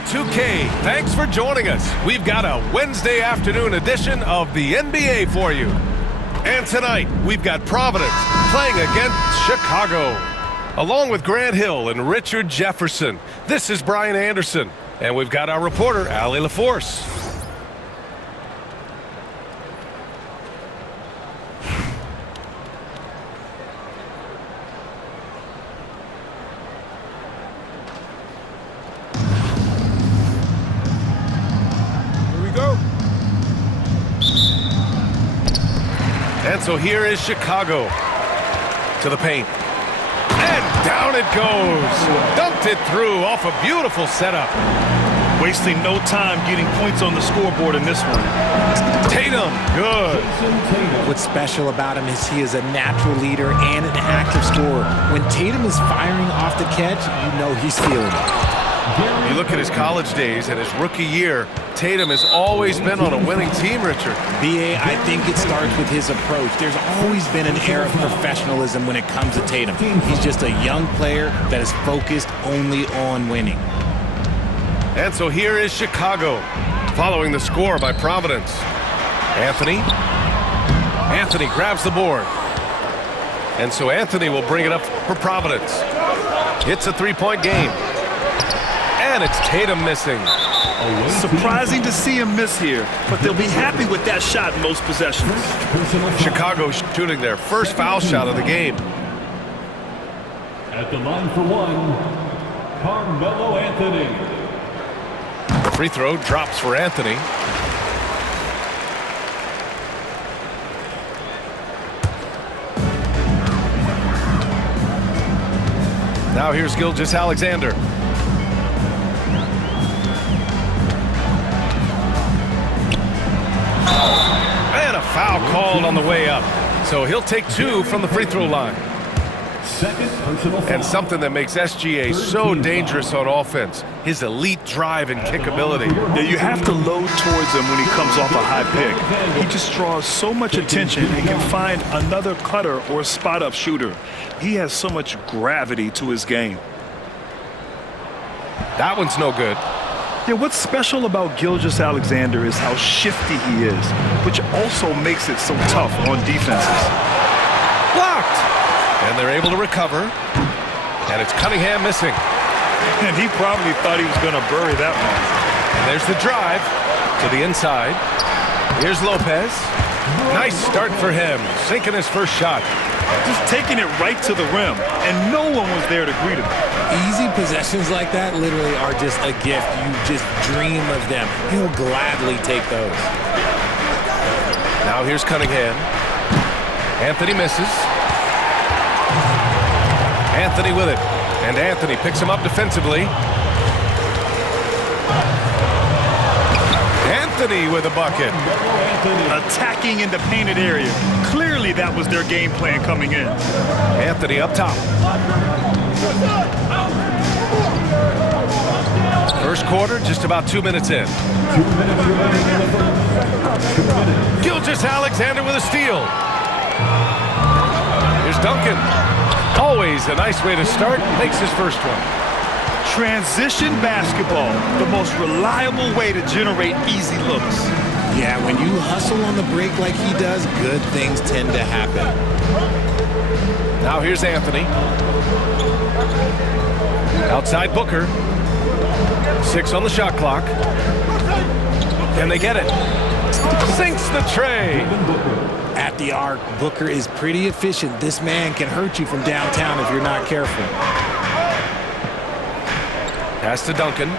2K, thanks for joining us. We've got a Wednesday afternoon edition of the NBA for you. And tonight, we've got Providence playing against Chicago. Along with Grant Hill and Richard Jefferson, this is Brian Anderson. And we've got our reporter, Allie LaForce. And so here is Chicago to the paint. And down it goes. Dumped it through off a beautiful setup. Wasting no time getting points on the scoreboard in this one. Tatum, good. What's special about him is he is a natural leader and an active scorer. When Tatum is firing off the catch, you know he's feeling it. You look at his college days and his rookie year, Tatum has always been on a winning team, Richard. B.A., I think it starts with his approach. There's always been an air of professionalism when it comes to Tatum. He's just a young player that is focused only on winning. And so here is Chicago, following the score by Providence. Anthony grabs the board. And so Anthony will bring it up for Providence. It's a three-point game. And it's Tatum missing. Surprising to see him miss here, but they'll be happy with that shot in most possessions. Chicago shooting their first foul shot of the game. At the line for one, Carmelo Anthony. The free throw drops for Anthony. Now here's Gilgeous-Alexander. And a foul called on the way up. So he'll take two from the free throw line. And something that makes SGA so dangerous on offense, his elite drive and kick ability. Yeah, you have to load towards him when he comes off a high pick. He just draws so much attention and can find another cutter or spot-up shooter. He has so much gravity to his game. That one's no good. Yeah, what's special about Gilgeous-Alexander is how shifty he is, which also makes it so tough on defenses. Blocked! And they're able to recover. And it's Cunningham missing. And he probably thought he was going to bury that one. And there's the drive to the inside. Here's Lopez. Nice start for him, sinking his first shot. Just taking it right to the rim, and no one was there to greet him. Easy possessions like that literally are just a gift. You just dream of them. He'll gladly take those. Now here's Cunningham. Anthony misses. Anthony with it. And Anthony picks him up defensively. Anthony with a bucket. Attacking in the painted area. Clearly that was their game plan coming in. Anthony up top. First quarter, just about 2 minutes in. Gilgeous-Alexander with a steal. Here's Duncan. Always a nice way to start. Makes his first one. Transition basketball, the most reliable way to generate easy looks. Yeah, when you hustle on the break like he does, good things tend to happen. Now here's Anthony. Outside Booker. 6 on the shot clock. Can they get it? Sinks the tray. At the arc, Booker is pretty efficient. This man can hurt you from downtown if you're not careful. Pass to Duncan.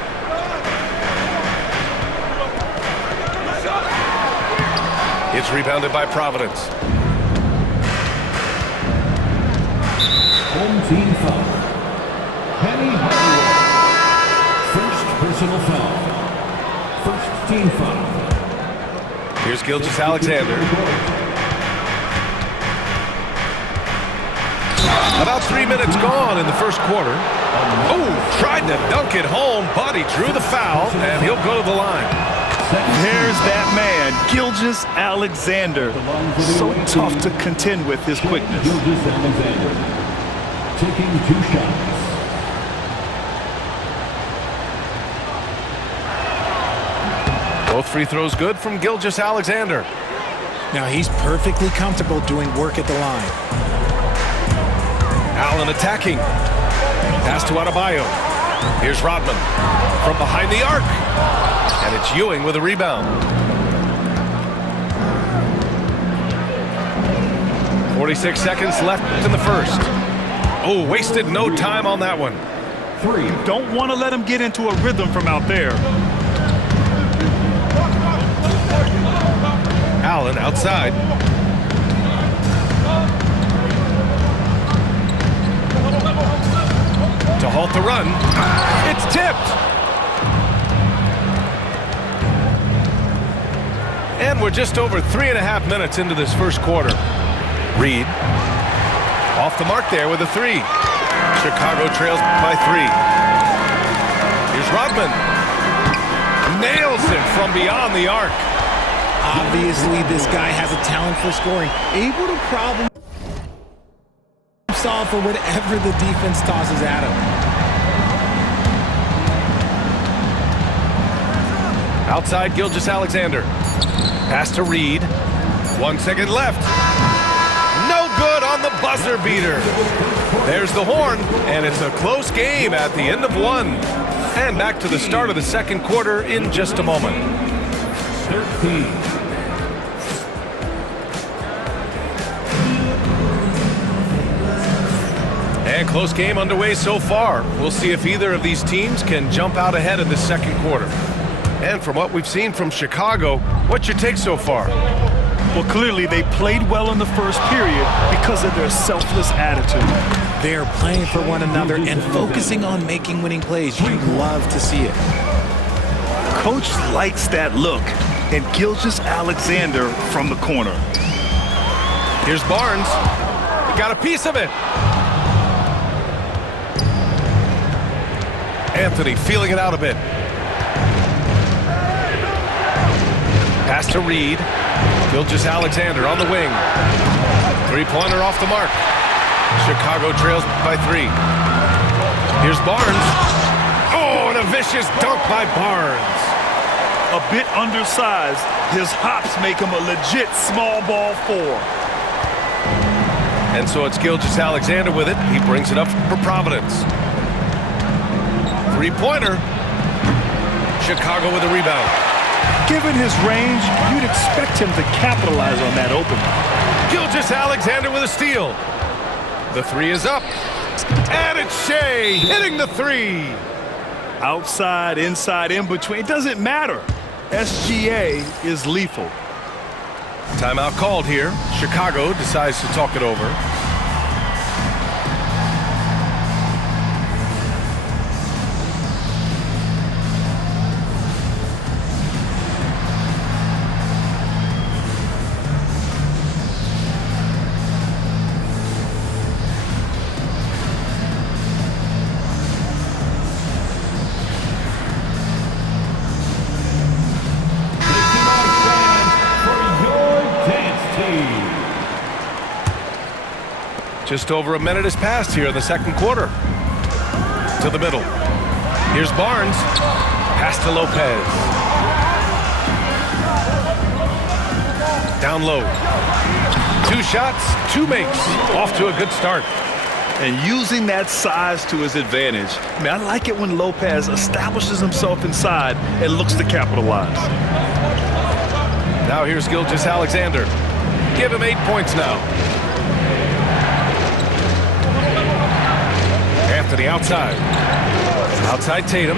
It's rebounded by Providence. Home team foul. Penny Hardaway. First personal foul. First team foul. Here's Gilgeous-Alexander. About 3 minutes gone in the first quarter. Oh, tried to dunk it home, but he drew the foul, and he'll go to the line. There's that man, Gilgeous-Alexander. So tough to contend with his quickness. Gilgeous-Alexander taking 2 shots. Both free throws good from Gilgeous-Alexander. Now he's perfectly comfortable doing work at the line. Allen attacking. Pass to Adebayo. Here's Rodman from behind the arc. And it's Ewing with a rebound. 46 seconds left in the first. Oh, wasted no time on that one. You don't want to let him get into a rhythm from out there. Allen outside. To halt the run. It's tipped. And we're just over 3.5 minutes into this first quarter. Reed off the mark there with a three. Chicago trails by 3. Here's Rodman. Nails it from beyond the arc. Obviously, this guy has a talent for scoring. Able to problem solve for whatever the defense tosses at him. Outside Gilgeous-Alexander. Pass to Reed. 1 second left. No good on the buzzer beater. There's the horn, and it's a close game at the end of 1. And back to the start of the second quarter in just a moment. 13. And close game underway so far. We'll see if either of these teams can jump out ahead in the second quarter. And from what we've seen from Chicago, what's your take so far? Well, clearly they played well in the first period because of their selfless attitude. They're playing for one another and focusing on making winning plays. You love to see it. Coach likes that look. And Gilgeous-Alexander from the corner. Here's Barnes. He got a piece of it. Anthony feeling it out a bit. Pass to Reed. Gilgeous-Alexander on the wing. Three-pointer off the mark. Chicago trails by 3. Here's Barnes. Oh, and a vicious dunk by Barnes. A bit undersized, his hops make him a legit small ball 4. And so it's Gilgeous-Alexander with it. He brings it up for Providence. Three-pointer. Chicago with a rebound. Given his range, you'd expect him to capitalize on that opening. Gilgeous-Alexander with a steal. The 3 is up. And it's Shea hitting the 3. Outside, inside, in between, it doesn't matter. SGA is lethal. Timeout called here. Chicago decides to talk it over. Just over a minute has passed here in the second quarter. To the middle. Here's Barnes. Pass to Lopez. Down low. 2 shots, 2 makes. Off to a good start. And using that size to his advantage. I mean, I like it when Lopez establishes himself inside and looks to capitalize. Now here's Gilgeous-Alexander. Give him 8 points now. Anthony outside. Outside Tatum.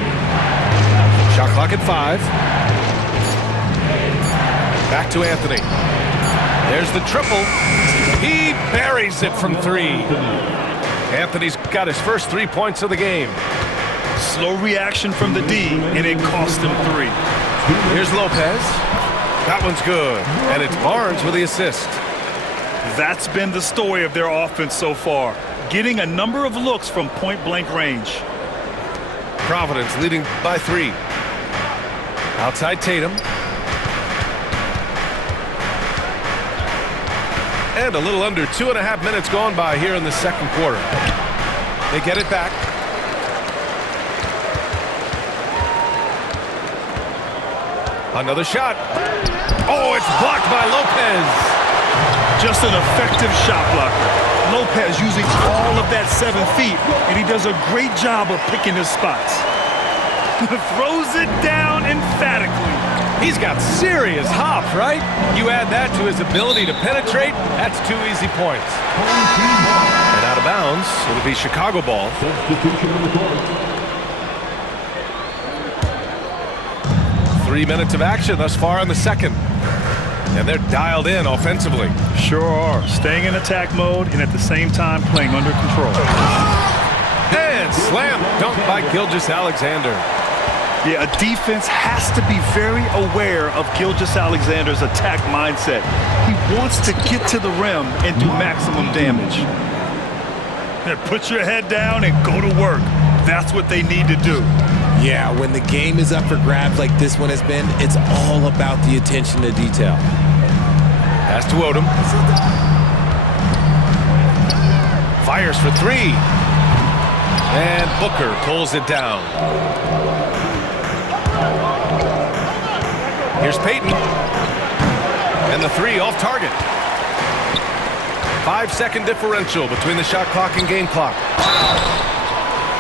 Shot clock at 5. Back to Anthony. There's the triple. He buries it from 3. Anthony's got his first 3 points of the game. Slow reaction from the D, and it cost him 3. Here's Lopez. That one's good. And it's Barnes with the assist. That's been the story of their offense so far. Getting a number of looks from point-blank range. Providence leading by 3. Outside Tatum. And a little under 2.5 minutes gone by here in the second quarter. They get it back. Another shot. Oh, it's blocked by Lopez. Just an effective shot blocker. Lopez using all of that 7 feet, and he does a great job of picking his spots. Throws it down emphatically. He's got serious hop, right? You add that to his ability to penetrate, that's 2 easy points. And out of bounds, it'll be Chicago ball. Substitution on the court. 3 minutes of action thus far in the second. And they're dialed in offensively. Sure are. Staying in attack mode and at the same time playing under control. And slam dunk by Gilgeous-Alexander. Yeah, a defense has to be very aware of Gilgeous-Alexander's attack mindset. He wants to get to the rim and do maximum damage. Then put your head down and go to work. That's what they need to do. Yeah, when the game is up for grabs like this one has been, it's all about the attention to detail. Pass to Odom. Fires for 3. And Booker pulls it down. Here's Payton. And the 3 off target. 5-second differential between the shot clock and game clock.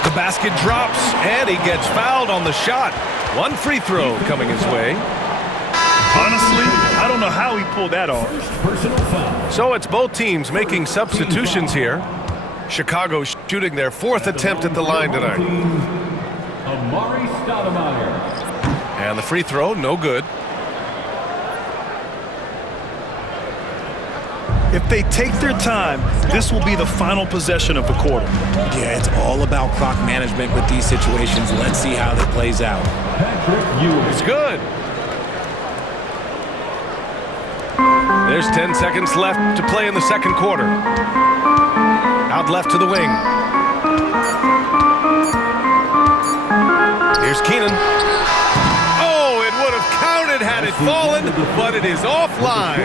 The basket drops, and he gets fouled on the shot. 1 free throw coming his way. Honestly, I don't know how he pulled that off. Personal foul. So it's both teams making substitutions here. Chicago shooting their 4th attempt at the line tonight. Amari Stoudemire. And the free throw, no good. If they take their time, this will be the final possession of the quarter. Yeah, it's all about clock management with these situations. Let's see how that plays out. Patrick Ewing. It's good. There's 10 seconds left to play in the second quarter. Out left to the wing. Here's Keenan. Oh, it would have counted had it fallen, but it is offline.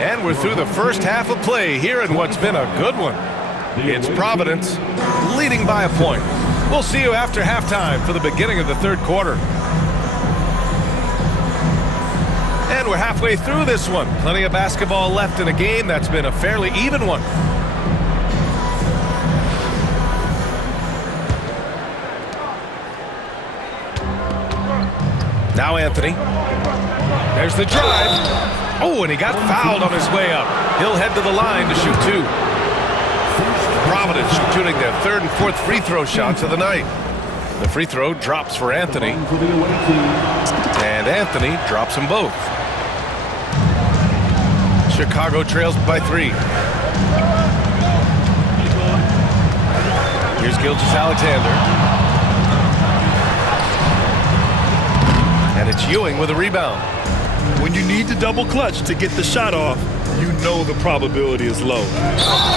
And we're through the first half of play here in what's been a good one. It's Providence leading by a point. We'll see you after halftime for the beginning of the third quarter. And we're halfway through this one. Plenty of basketball left in a game that's been a fairly even one. Now Anthony. There's the drive. Oh, and he got fouled on his way up. He'll head to the line to shoot 2. Providence shooting their 3rd and 4th free throw shots of the night. The free throw drops for Anthony. And Anthony drops them both. Chicago trails by 3. Here's Gilgeous-Alexander. And it's Ewing with a rebound. When you need to double clutch to get the shot off, you know the probability is low.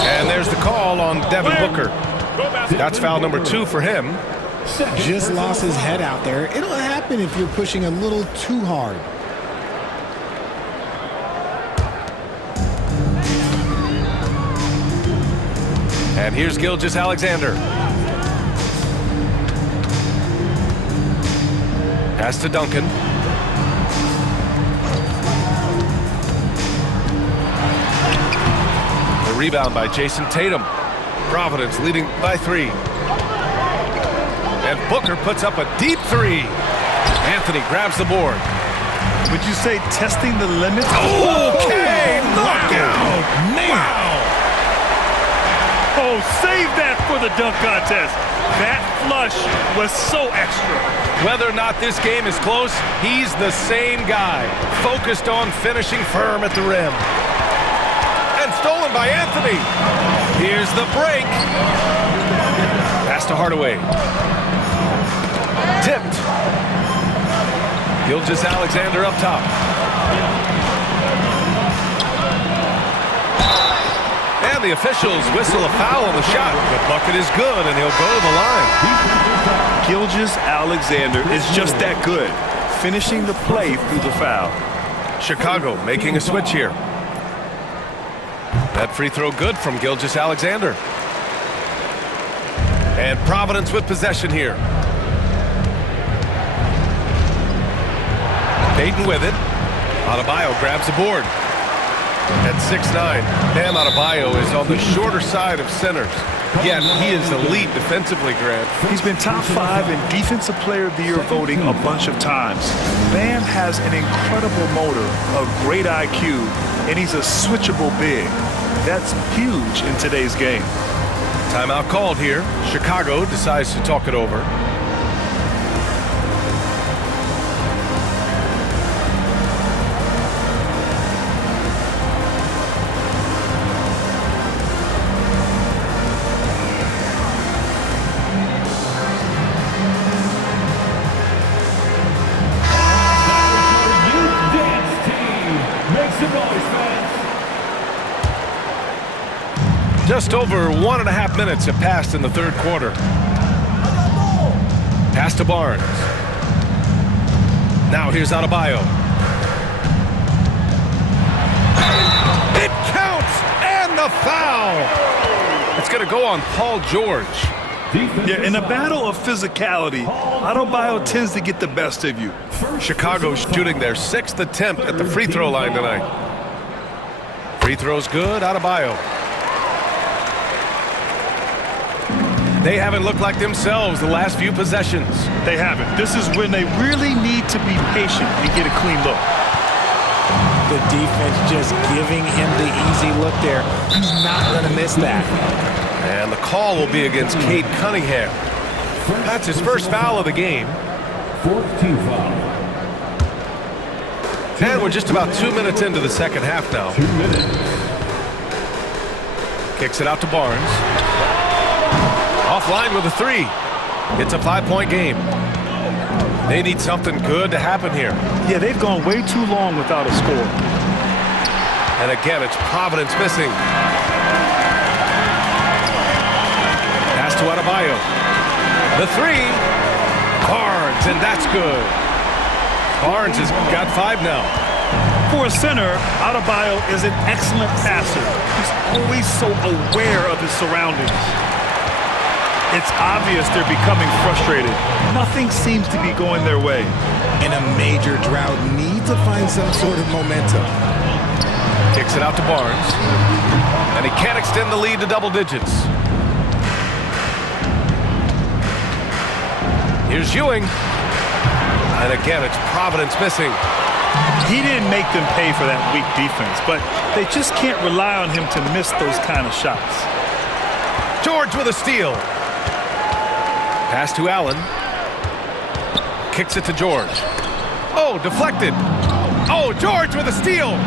And there's the call on Devin Booker. That's foul number 2 for him. Just lost his head out there. It'll happen if you're pushing a little too hard. And here's Gilgeous-Alexander. Pass to Duncan. The rebound by Jason Tatum. Providence leading by 3. And Booker puts up a deep 3. Anthony grabs the board. Would you say testing the limits? Okay, knockout! Man! Oh, save that for the dunk contest. That flush was so extra. Whether or not this game is close, he's the same guy, focused on finishing firm at the rim. And stolen by Anthony. Here's the break. Pass to Hardaway. Tipped. Gilgeous-Alexander up top. And the officials whistle a foul on the shot. The bucket is good, and he'll go to the line. Gilgeous-Alexander is just that good, finishing the play through the foul. Chicago making a switch here. That free throw good from Gilgeous-Alexander. And Providence with possession here. Payton with it. Adebayo grabs the board. At 6'9", Bam Adebayo is on the shorter side of centers. Yet he is elite defensively, Grant. He's been top 5 in Defensive Player of the Year voting a bunch of times. Bam has an incredible motor, a great IQ, and he's a switchable big. That's huge in today's game. Timeout called here. Chicago decides to talk it over. Just over 1.5 minutes have passed in the third quarter. Pass to Barnes. Now here's Adebayo. It counts, and the foul. It's going to go on Paul George. Yeah, in a battle of physicality, Adebayo tends to get the best of you. Chicago shooting their 6th attempt at the free throw line tonight. Free throw's good, Adebayo. They haven't looked like themselves the last few possessions. They haven't. This is when they really need to be patient and get a clean look. The defense just giving him the easy look there. He's not going to miss that. And the call will be against Cade Cunningham. That's his first foul of the game. 4th team foul. And we're just about 2 minutes into the second half now. 2 minutes. Kicks it out to Barnes. Offline with a 3. It's a 5-point game. They need something good to happen here. Yeah, they've gone way too long without a score. And again, it's Providence missing. Pass to Adebayo. The 3. Barnes, and that's good. Barnes has got 5 now. For a center, Adebayo is an excellent passer. He's always so aware of his surroundings. It's obvious they're becoming frustrated. Nothing seems to be going their way. In a major drought, need to find some sort of momentum. Kicks it out to Barnes. And he can't extend the lead to double digits. Here's Ewing. And again, it's Providence missing. He didn't make them pay for that weak defense, but they just can't rely on him to miss those kind of shots. George with a steal. Pass to Allen. Kicks it to George. Oh, deflected. Oh, George with a steal.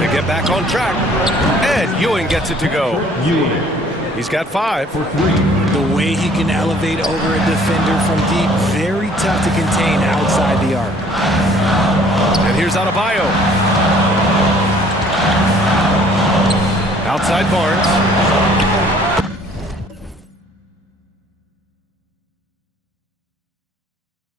To get back on track. And Ewing gets it to go. He's got 5. For 3. The way he can elevate over a defender from deep, very tough to contain outside the arc. And here's Adebayo. Outside Barnes.